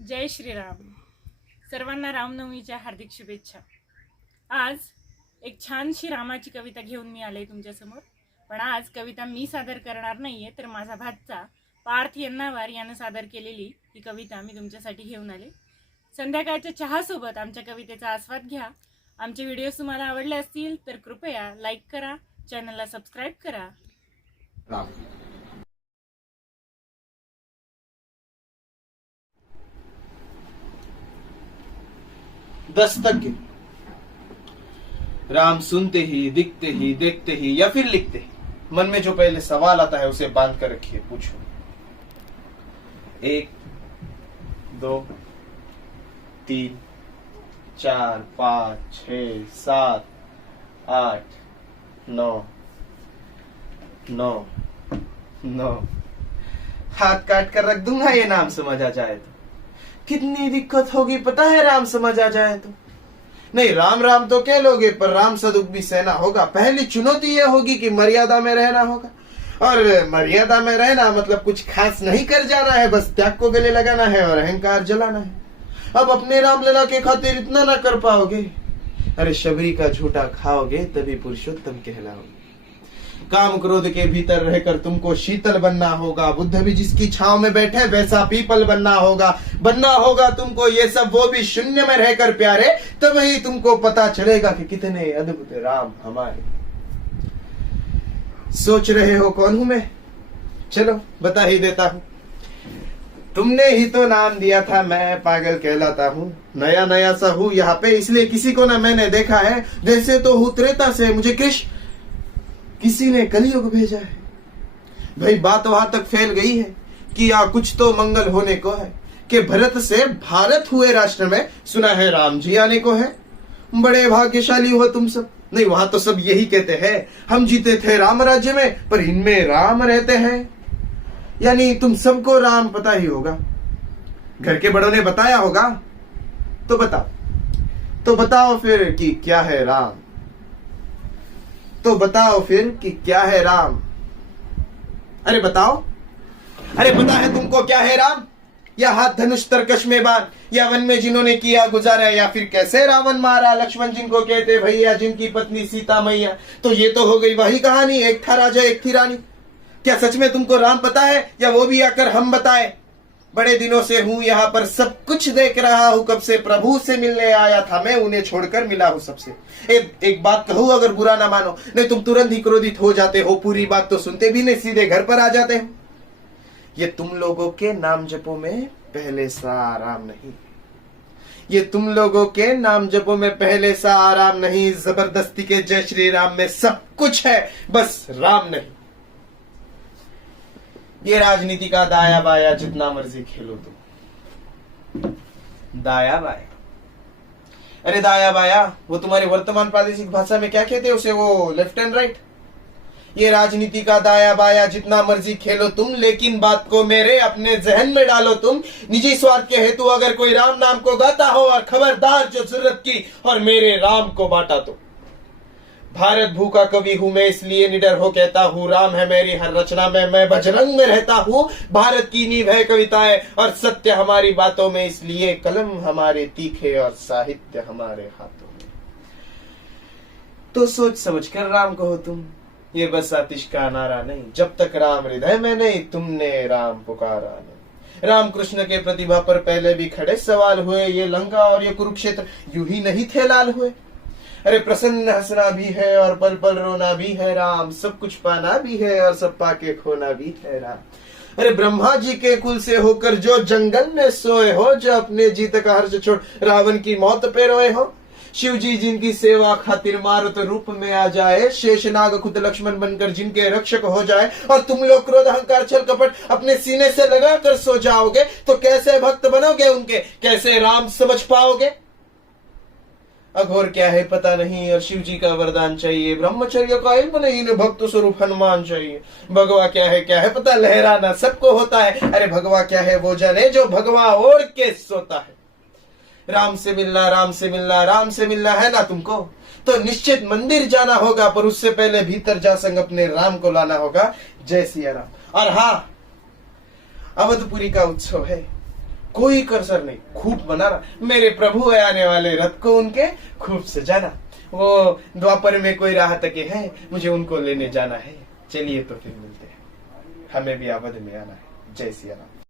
जय श्रीराम. सर्वांना रामनवमीच्या हार्दिक शुभेच्छा. आज एक छानशी रामाची कविता घेऊन मी आले तुमच्यासमोर. पण आज कविता मी सादर करणार नाहीये, तर माझा भाचा पार्थ यन्नावार यानं सादर केलेली ही कविता मी तुमच्यासाठी घेऊन आले. संध्याकाळच्या चहासोबत आमच्या कवितेचा आस्वाद घ्या. आमचे व्हिडिओ तुम्हाला आवडले असतील तर कृपया लाईक करा, चॅनलला सबस्क्राईब करा. राम. दस्तक. राम सुनते ही, दिखते ही, देखते ही या फिर लिखते ही, मन में जो पहले सवाल आता है उसे बांध कर रखिए. पूछो. 1 2 3 4 5 6 7 8 9 9 9. हाथ काट कर रख दूंगा ये नाम समझ आ जाए तो. कितनी दिक्कत होगी पता है राम समझ आ जाए तो. नहीं, राम राम तो कह लोगे पर राम सदुख भी सहना होगा. पहली चुनौती यह होगी कि मर्यादा में रहना होगा. और मर्यादा में रहना मतलब कुछ खास नहीं कर जाना है, बस त्याग को गले लगाना है और अहंकार जलाना है. अब अपने रामलला के खातिर इतना ना कर पाओगे. अरे शबरी का झूठा खाओगे तभी पुरुषोत्तम कहलाओगे. काम क्रोध के भीतर रहकर तुमको शीतल बनना होगा. बुद्ध भी जिसकी छांव में बैठे वैसा पीपल बनना होगा तुमको. ये सब वो भी शून्य में रहकर प्यारे, तब ही तुमको पता चलेगा कि कितने अद्भुत राम हमारे. सोच रहे हो कौन हूं मैं? चलो बता ही देता हूं. तुमने ही तो नाम दिया था, मैं पागल कहलाता हूँ. नया नया सा हूँ यहाँ पे, इसलिए किसी को ना मैंने देखा है. जैसे तो हूँ त्रेता से, मुझे किसी ने कलयुग भेजा है. भाई बात वहां तक फैल गई है कि या कुछ तो मंगल होने को है, कि भरत से भारत हुए राष्ट्र में सुना है राम जी आने को है. बड़े भाग्यशाली हो तुम सब. नहीं, वहां तो सब यही कहते हैं, हम जीते थे राम राज्य में पर इनमें राम रहते हैं. यानी तुम सबको राम पता ही होगा. घर के बड़ों ने बताया होगा. तो बताओ फिर कि क्या है राम. तो बताओ फिर कि क्या है राम. अरे बताओ. अरे पता है तुमको क्या है राम? या हाथ धनुष तरकश में बाण, या वन में जिन्होंने किया गुजारा, या फिर कैसे रावण मारा लक्ष्मण जिनको कहते भैया, जिनकी पत्नी सीता मैया. तो ये तो हो गई वही कहानी, एक था राजा एक थी रानी. क्या सच में तुमको राम पता है, या वो भी आकर हम बताए? बड़े दिनों से हूं यहाँ पर, सब कुछ देख रहा हूं. कब से प्रभु से मिलने आया था मैं, उन्हें छोड़कर मिला हूं सबसे. एक बात कहूं, अगर बुरा ना मानो, नहीं तुम तुरंत ही क्रोधित हो जाते हो. पूरी बात तो सुनते भी नहीं, सीधे घर पर आ जाते हो. ये तुम लोगों के नाम जपों में पहले सा आराम नहीं. ये तुम लोगों के नाम जपों में पहले सा आराम नहीं. जबरदस्ती के जय श्री राम में सब कुछ है, बस राम नहीं. ये राजनीति का दाया बाया जितना मर्जी खेलो तुम. दाया बाया. अरे दाया बाया वो तुम्हारे वर्तमान प्रादेशिक भाषा में क्या कहते हैं उसे, वो लेफ्ट एंड राइट. ये राजनीति का दाया बाया जितना मर्जी खेलो तुम, लेकिन बात को मेरे अपने जहन में डालो तुम. निजी स्वार्थ के हेतु अगर कोई राम नाम को गाता हो, और खबरदार जो जरूरत की और मेरे राम को बांटा तो. भारत भूखा कवि हूं मैं, इसलिए निडर हो कहता हूँ, राम है मेरी हर रचना में, मैं बजरंग में रहता हूँ. भारत की नींव है कविताएं और सत्य हमारी बातों में, इसलिए कलम हमारे तीखे और साहित्य हमारे हाथों में. तो सोच समझ कर राम कहो तुम. ये बस आतिश का नारा नहीं, जब तक राम हृदय में नहीं तुमने राम पुकारा नहीं. राम कृष्ण के प्रतिभा पर पहले भी खड़े सवाल हुए. ये लंका और ये कुरुक्षेत्र यूं ही नहीं थे लाल हुए. अरे प्रसन्न हंसना भी है और पल पल रोना भी है राम. सब कुछ पाना भी है और सब पाके खोना भी है राम. अरे ब्रह्मा जी के कुल से होकर जो जंगल में सोए हो, जो अपने जीत का हर्ष छोड़ रावण की मौत पे रोए हो. शिव जी जिनकी सेवा खातिर मारुत रूप में आ जाए, शेषनाग खुद लक्ष्मण बनकर जिनके रक्षक हो जाए, और तुम लोग क्रोध अहंकार छल कपट अपने सीने से लगा कर सो जाओगे, तो कैसे भक्त बनोगे उनके, कैसे राम समझ पाओगे. अघोर क्या है पता नहीं, और शिव जी का वरदान चाहिए. ब्रह्मचर्य का इल्म नहीं, भक्त स्वरूप हनुमान चाहिए. भगवा क्या है पता, लहराना सबको होता है. अरे भगवा क्या है वो जाने, जो भगवा ओढ़ के सोता है. राम से मिलना राम से मिलना राम से मिलना है ना तुमको, तो निश्चित मंदिर जाना होगा, पर उससे पहले भीतर जा संग अपने राम को लाना होगा. जय सिया राम. और हाँ, अवधपुरी का उत्सव है. कोई कसर नहीं, खूब बनाना। मेरे प्रभु आने वाले रथ को उनके खूब सजाना। वो द्वापर में कोई राह तके है, मुझे उनको लेने जाना है। चलिए तो फिर मिलते हैं, हमें भी अवध में आना है। जय सिया राम।